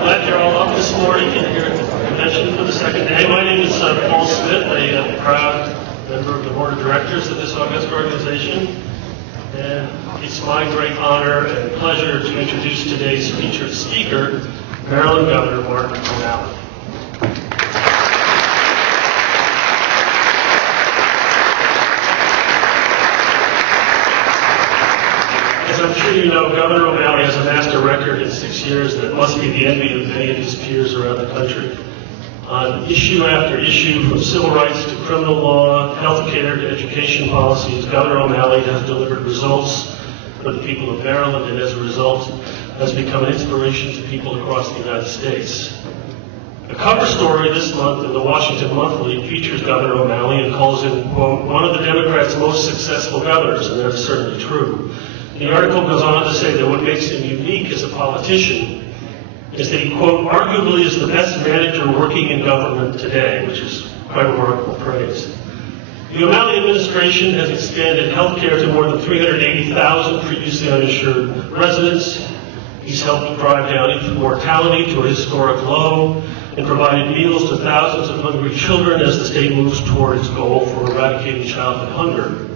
Glad you're all up this morning and here at the convention for the second day. My name is Paul Smith, a proud member of the board of directors of this august organization. And it's my great honor and pleasure to introduce today's featured speaker, Maryland Governor Martin O'Malley. As I'm sure you know, Governor O'Malley has amassed a record in 6 years that must be the envy of many of his peers around the country. On issue after issue, from civil rights to criminal law, health care to education policies, Governor O'Malley has delivered results for the people of Maryland, and as a result has become an inspiration to people across the United States. A cover story this month in the Washington Monthly features Governor O'Malley and calls him, quote, one of the Democrats' most successful governors, and that is certainly true. The article goes on to say that what makes him unique as a politician is that he, quote, arguably is the best manager working in government today, which is quite remarkable praise. The O'Malley administration has expanded health care to more than 380,000 previously uninsured residents. He's helped drive down infant mortality to a historic low and provided meals to thousands of hungry children as the state moves toward its goal for eradicating childhood hunger.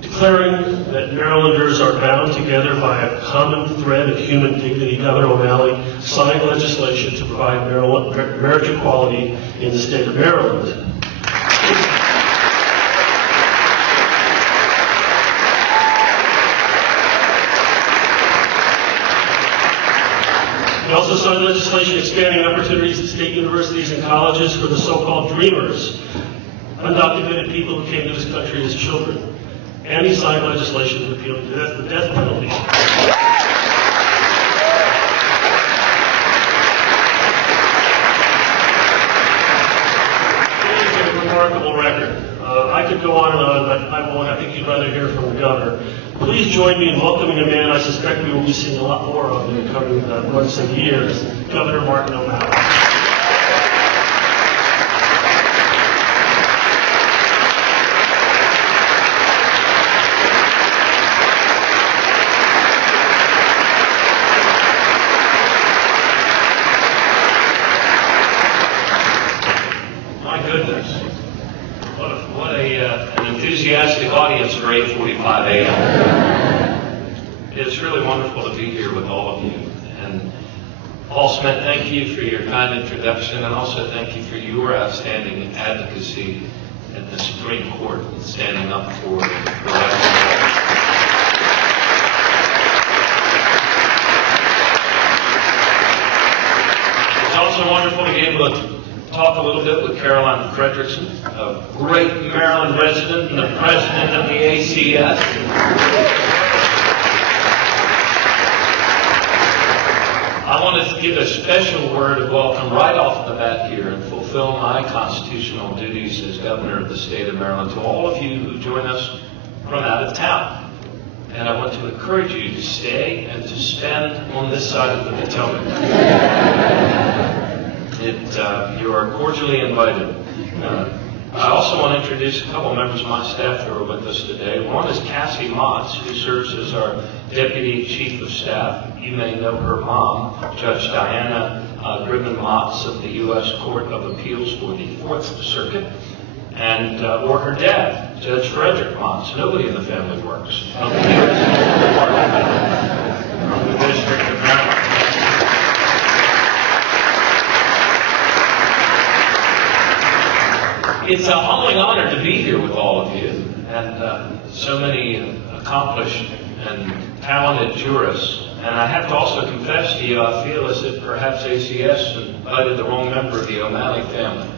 Declaring that Marylanders are bound together by a common thread of human dignity, Governor O'Malley signed legislation to provide marriage equality in the state of Maryland. He also signed legislation expanding opportunities at state universities and colleges for the so-called dreamers, undocumented people who came to this country as children. And he signed legislation to repeal the death penalty. It is a remarkable record. I could go on and on, but I won't. I think you'd rather hear from the governor. Please join me in welcoming a man I suspect we will be seeing a lot more of in the coming months and years, Governor Martin O'Malley. An enthusiastic audience for 8:45 a.m. It's really wonderful to be here with all of you. And Paul Smith, thank you for your kind introduction, and also thank you for your outstanding advocacy at the Supreme Court and standing up for the rights. It's also wonderful to be able to talk a little bit with Caroline Frederickson, a great Maryland resident and the president of the ACS. I want to give a special word of welcome right off the bat here and fulfill my constitutional duties as governor of the state of Maryland to all of you who join us from out of town. And I want to encourage you to stay and to spend on this side of the Potomac. You are cordially invited. I also want to introduce a couple members of my staff who are with us today. One is Cassie Motts, who serves as our Deputy Chief of Staff. You may know her mom, Judge Diana Griffin Motts of the U.S. Court of Appeals for the Fourth Circuit, and or her dad, Judge Frederick Motts. Nobody in the family works. From the District of Maryland. It's a humbling honor to be here with all of you, and so many accomplished and talented jurists. And I have to also confess to you, I feel as if perhaps ACS invited the wrong member of the O'Malley family.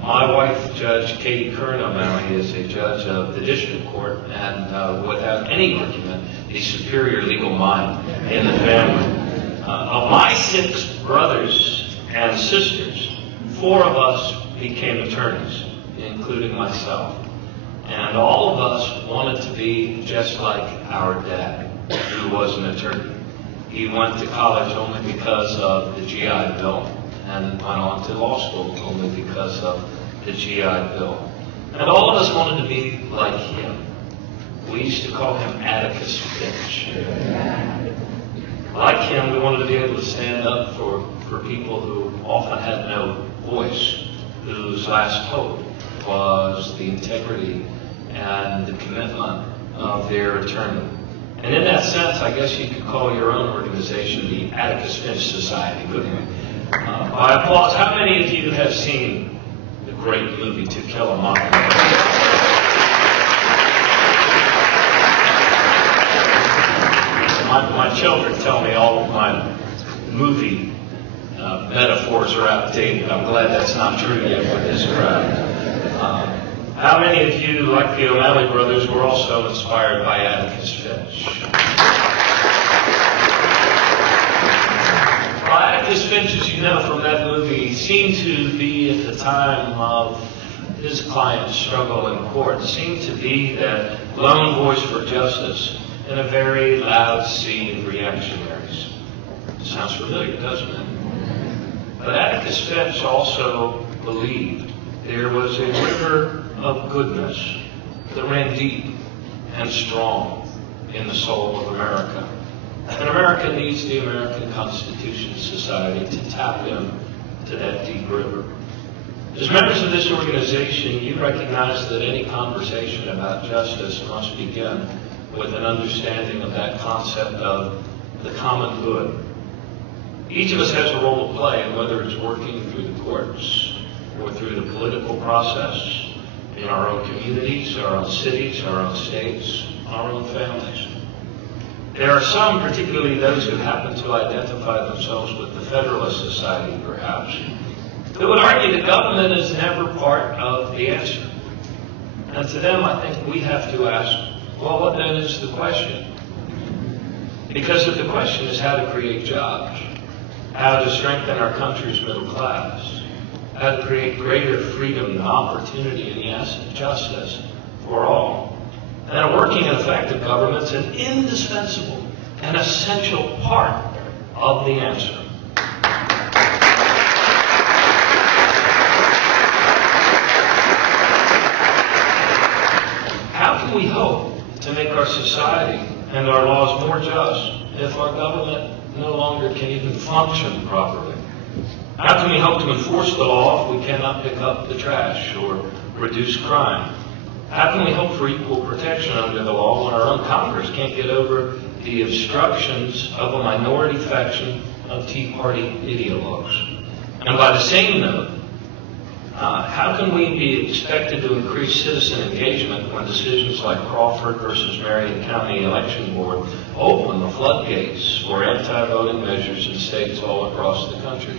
My wife, Judge Katie Kern O'Malley, is a judge of the district court, and without any argument, a superior legal mind in the family. Of my 6 brothers and sisters, 4 of us became attorneys, including myself. And all of us wanted to be just like our dad, who was an attorney. He went to college only because of the GI Bill, and went on to law school only because of the GI Bill. And all of us wanted to be like him. We used to call him Atticus Finch. Like him, we wanted to be able to stand up for for people who often had no voice, whose last hope was the integrity and the commitment of their attorney. And in that sense, I guess you could call your own organization the Atticus Finch Society, couldn't you? By applause, how many of you have seen the great movie To Kill a Mockingbird? My children tell me all of my movie metaphors are outdated. I'm glad that's not true yet with this crowd. How many of you, like the O'Malley brothers, were also inspired by Atticus Finch? Well, Atticus Finch, as you know from that movie, seemed to be, at the time of his client's struggle in court, seemed to be that lone voice for justice in a very loud sea of reactionaries. Sounds familiar, doesn't it? But Atticus Finch also believed there was a river of goodness that ran deep and strong in the soul of America. And America needs the American Constitution Society to tap into that deep river. As members of this organization, you recognize that any conversation about justice must begin with an understanding of that concept of the common good. Each of us has a role to play, and whether it's working through the courts or through the political process, in our own communities, our own cities, our own states, our own families. There are some, particularly those who happen to identify themselves with the Federalist Society, perhaps, who would argue that government is never part of the answer. And to them, I think we have to ask, well, what then is the question? Because if the question is how to create jobs, how to strengthen our country's middle class, how to create greater freedom and opportunity and, yes, justice for all, then a working and effective government is an indispensable and essential part of the answer. How can we hope to make our society and our laws more just if our government no longer can even function properly? How can we hope to enforce the law if we cannot pick up the trash or reduce crime? How can we hope for equal protection under the law when our own Congress can't get over the obstructions of a minority faction of Tea Party ideologues? And by the same note, how can we be expected to increase citizen engagement when decisions like Crawford versus Marion County Election Board open the floodgates for anti-voting measures in states all across the country?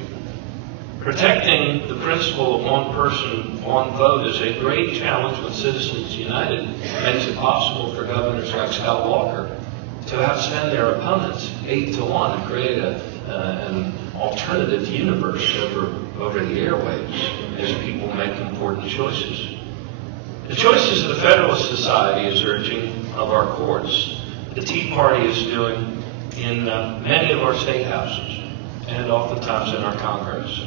Protecting the principle of one person, one vote is a great challenge when Citizens United makes it possible for governors like Scott Walker to outspend their opponents 8-1 and create an alternative universe over the airwaves as people make important choices. The choices the Federalist Society is urging of our courts, the Tea Party is doing in many of our state houses and oftentimes in our Congress.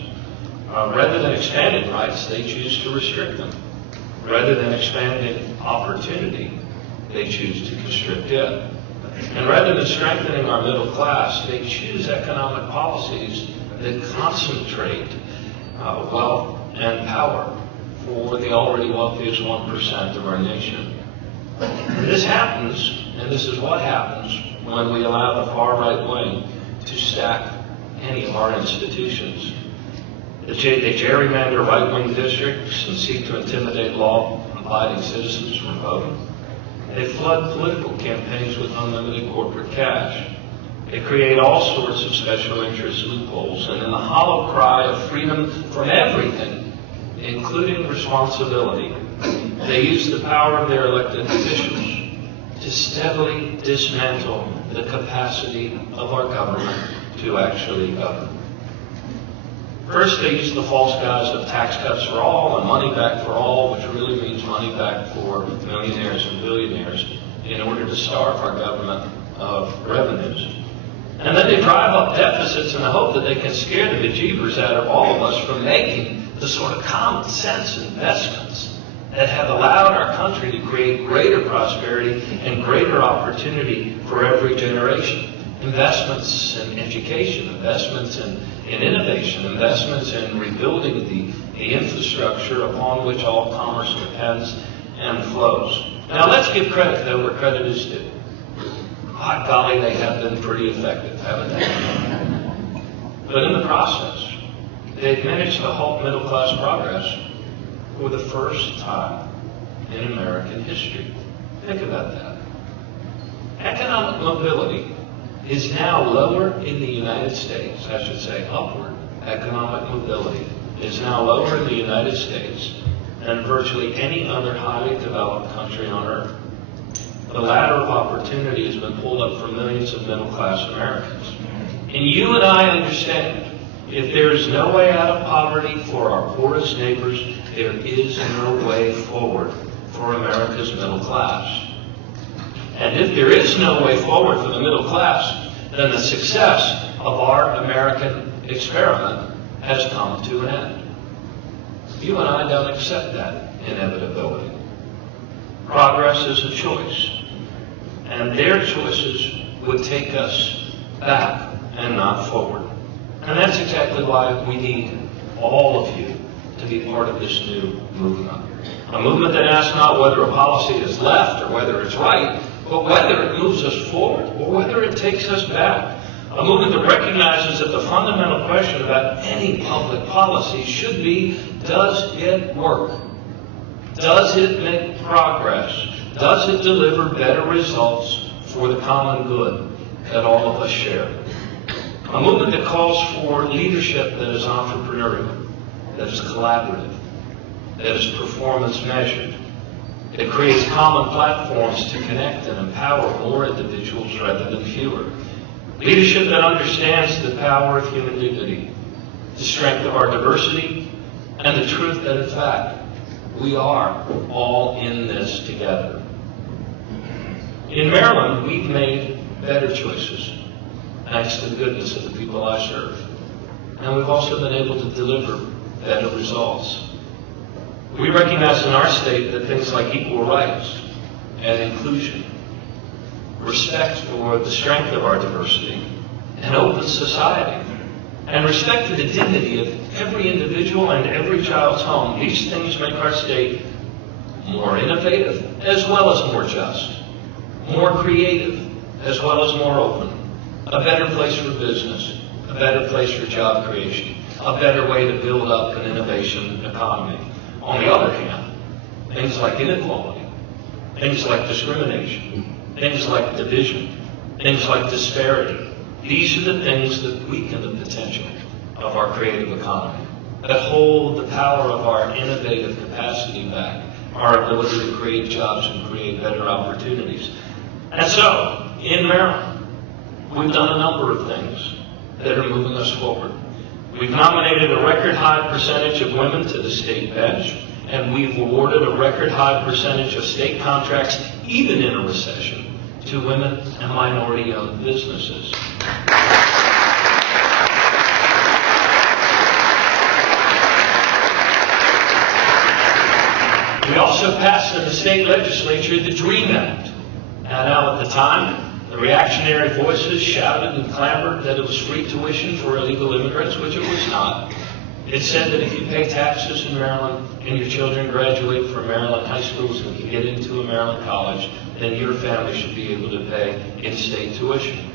Rather than expanding rights, they choose to restrict them. Rather than expanding opportunity, they choose to constrict it. And rather than strengthening our middle class, they choose economic policies that concentrate wealth and power for the already wealthiest 1% of our nation. And this happens, and this is what happens, when we allow the far right wing to stack any of our institutions. They gerrymander right-wing districts and seek to intimidate law-abiding citizens from voting. They flood political campaigns with unlimited corporate cash. They create all sorts of special interest loopholes, and in the hollow cry of freedom from everything, including responsibility, they use the power of their elected officials to steadily dismantle the capacity of our government to actually govern. First, they use the false guise of tax cuts for all and money back for all, which really means money back for millionaires and billionaires, in order to starve our government of revenues. And then they drive up deficits in the hope that they can scare the bejeebers out of all of us from making the sort of common sense investments that have allowed our country to create greater prosperity and greater opportunity for every generation. Investments in education, investments in innovation, innovation, investments in rebuilding the infrastructure upon which all commerce depends and flows. Now let's give credit though where credit is due. By golly, they have been pretty effective, haven't they? But in the process, they've managed to halt middle-class progress for the first time in American history. Think about that. Economic mobility is now lower in the United States, I should say upward economic mobility is now lower in the United States than virtually any other highly developed country on earth. The ladder of opportunity has been pulled up for millions of middle-class Americans. And you and I understand, if there is no way out of poverty for our poorest neighbors, there is no way forward for America's middle class. And if there is no way forward for the middle class, then the success of our American experiment has come to an end. You and I don't accept that inevitability. Progress is a choice, and their choices would take us back and not forward. And that's exactly why we need all of you to be part of this new movement. A movement that asks not whether a policy is left or whether it's right, but whether it moves us forward or whether it takes us back. A movement that recognizes that the fundamental question about any public policy should be, does it work? Does it make progress? Does it deliver better results for the common good that all of us share? A movement that calls for leadership that is entrepreneurial, that is collaborative, that is performance measured. It creates common platforms to connect and empower more individuals rather than fewer. Leadership that understands the power of human dignity, the strength of our diversity, and the truth that, in fact, we are all in this together. In Maryland, we've made better choices, thanks to the goodness of the people I serve. And we've also been able to deliver better results. We recognize in our state that things like equal rights and inclusion, respect for the strength of our diversity, an open society, and respect for the dignity of every individual and every child's home, these things make our state more innovative as well as more just, more creative as well as more open, a better place for business, a better place for job creation, a better way to build up an innovation economy. On the other hand, things like inequality, things like discrimination, things like division, things like disparity, these are the things that weaken the potential of our creative economy, that hold the power of our innovative capacity back, our ability to create jobs and create better opportunities. And so, in Maryland, we've done a number of things that are moving us forward. We've nominated a record high percentage of women to the state bench, and we've awarded a record high percentage of state contracts, even in a recession, to women and minority-owned businesses. We also passed in the state legislature the DREAM Act. And now at the time, the reactionary voices shouted and clamored that it was free tuition for illegal immigrants, which it was not. It said that if you pay taxes in Maryland and your children graduate from Maryland high schools and can get into a Maryland college, then your family should be able to pay in-state tuition.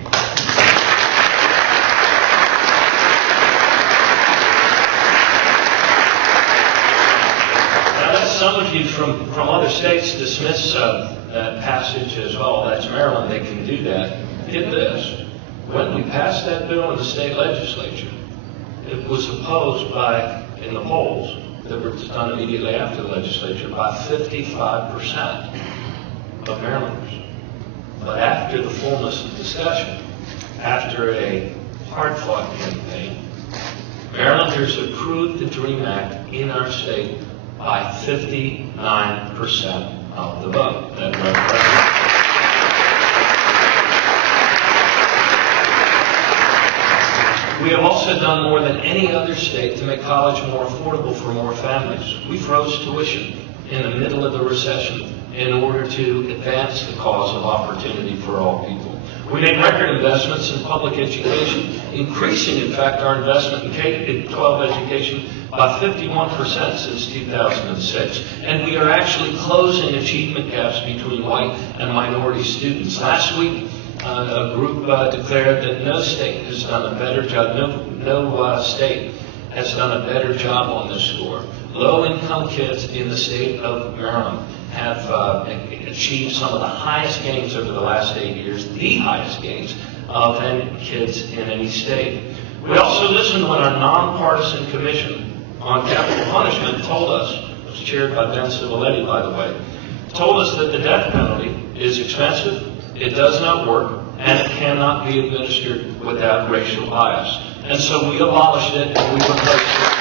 Now, let some of you from other states dismiss that passage as well. That's Maryland, they can do that. Get this. When we passed that bill in the state legislature, it was opposed in the polls that were done immediately after the legislature, by 55% of Marylanders. But after the fullness of discussion, after a hard-fought campaign, Marylanders approved the DREAM Act in our state by 59% of the vote. That represents. We have also done more than any other state to make college more affordable for more families. We froze tuition in the middle of the recession in order to advance the cause of opportunity for all people. We made record investments in public education, increasing, in fact, our investment in K-12 education by 51% since 2006. And we are actually closing achievement gaps between white and minority students. Last week, a group declared that no state has done a better job, no state has done a better job on this score. Low-income kids in the state of Maryland have achieved some of the highest gains over the last 8 years, the highest gains of any kids in any state. We also listened when our nonpartisan commission on capital punishment told us, it was chaired by Ben Civiletti, by the way, told us that the death penalty is expensive, it does not work, and it cannot be administered without racial bias. And so we abolished it and we replaced it.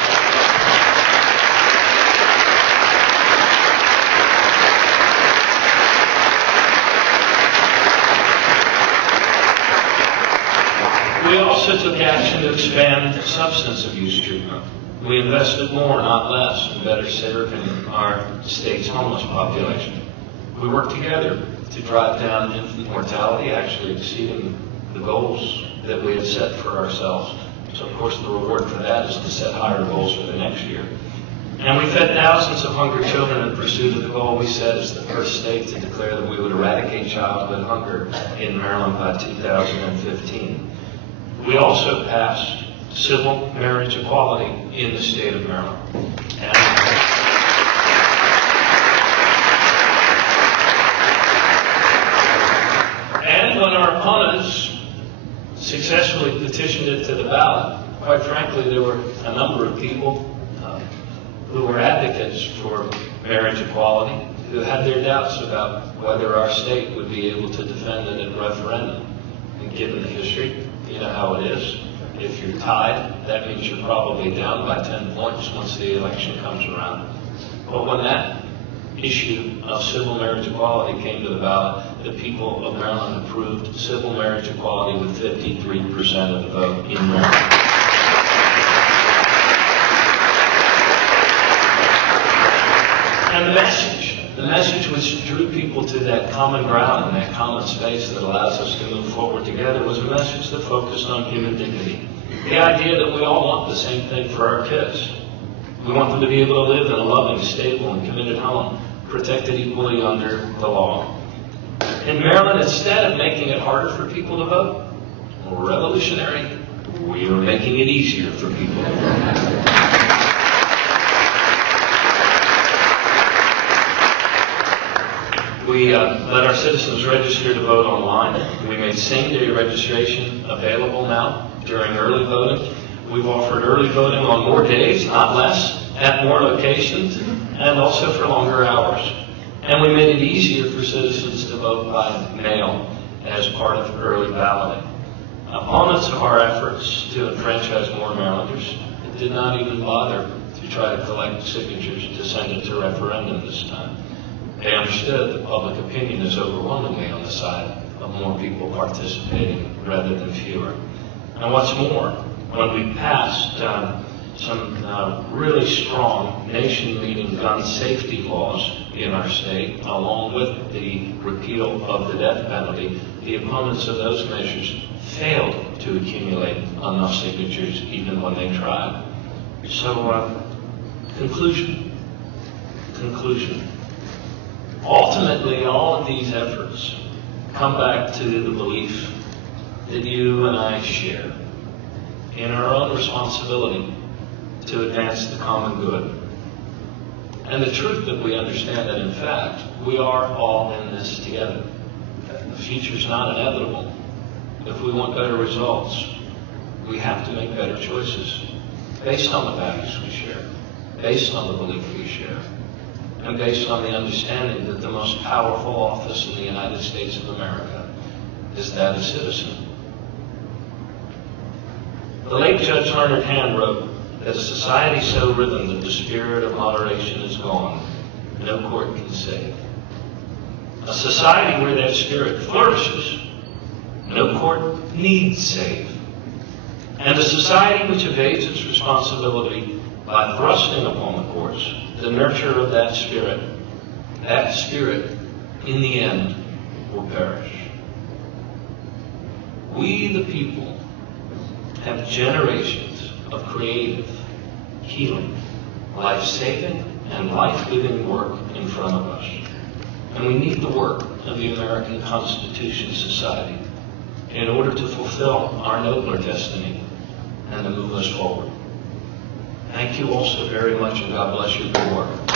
We also took action to expand substance abuse treatment. We invested more, not less, in better serving our state's homeless population. We worked together to drive down infant mortality, actually exceeding the goals that we had set for ourselves. So, of course, the reward for that is to set higher goals for the next year. And we fed thousands of hungry children in pursuit of the goal we set as the first state to declare that we would eradicate childhood hunger in Maryland by 2015. We also passed civil marriage equality in the state of Maryland. And when our opponents successfully petitioned it to the ballot, quite frankly, there were a number of people who were advocates for marriage equality who had their doubts about whether our state would be able to defend it in a referendum. And given the history, you know how it is. If you're tied, that means you're probably down by 10 points once the election comes around. But when that issue of civil marriage equality came to the ballot, the people of Maryland approved civil marriage equality with 53% of the vote in Maryland. And the message which drew people to that common ground and that common space that allows us to move forward together was a message that focused on human dignity. The idea that we all want the same thing for our kids. We want them to be able to live in a loving, stable, and committed home, protected equally under the law. In Maryland, instead of making it harder for people to vote, revolutionary, we are making it easier for people to vote. We let our citizens register to vote online. We made same-day registration available now during early voting. We've offered early voting on more days, not less, at more locations, and also for longer hours. And we made it easier for citizens to vote by mail as part of early balloting. Opponents of our efforts to enfranchise more Marylanders did not even bother to try to collect signatures to send it to referendum this time. They understood that public opinion is overwhelmingly on the side of more people participating rather than fewer. And what's more, when we passed some really strong nation-leading gun safety laws in our state, along with the repeal of the death penalty, the opponents of those measures failed to accumulate enough signatures even when they tried. So, conclusion. Ultimately, all of these efforts come back to the belief that you and I share in our own responsibility to advance the common good. And the truth that we understand that, in fact, we are all in this together. The future's not inevitable. If we want better results, we have to make better choices based on the values we share, based on the belief we share, and based on the understanding that the most powerful office in the United States of America is that of citizen. The late Judge Leonard Hand wrote that a society so ridden that the spirit of moderation is gone, no court can save. A society where that spirit flourishes, no court needs save. And a society which evades its responsibility by thrusting upon the courts the nurture of that spirit, in the end, will perish. We, the people, have generations of creative, healing, life-saving, and life-giving work in front of us. And we need the work of the American Constitution Society in order to fulfill our nobler destiny and to move us forward. Thank you all so very much, and God bless your good work.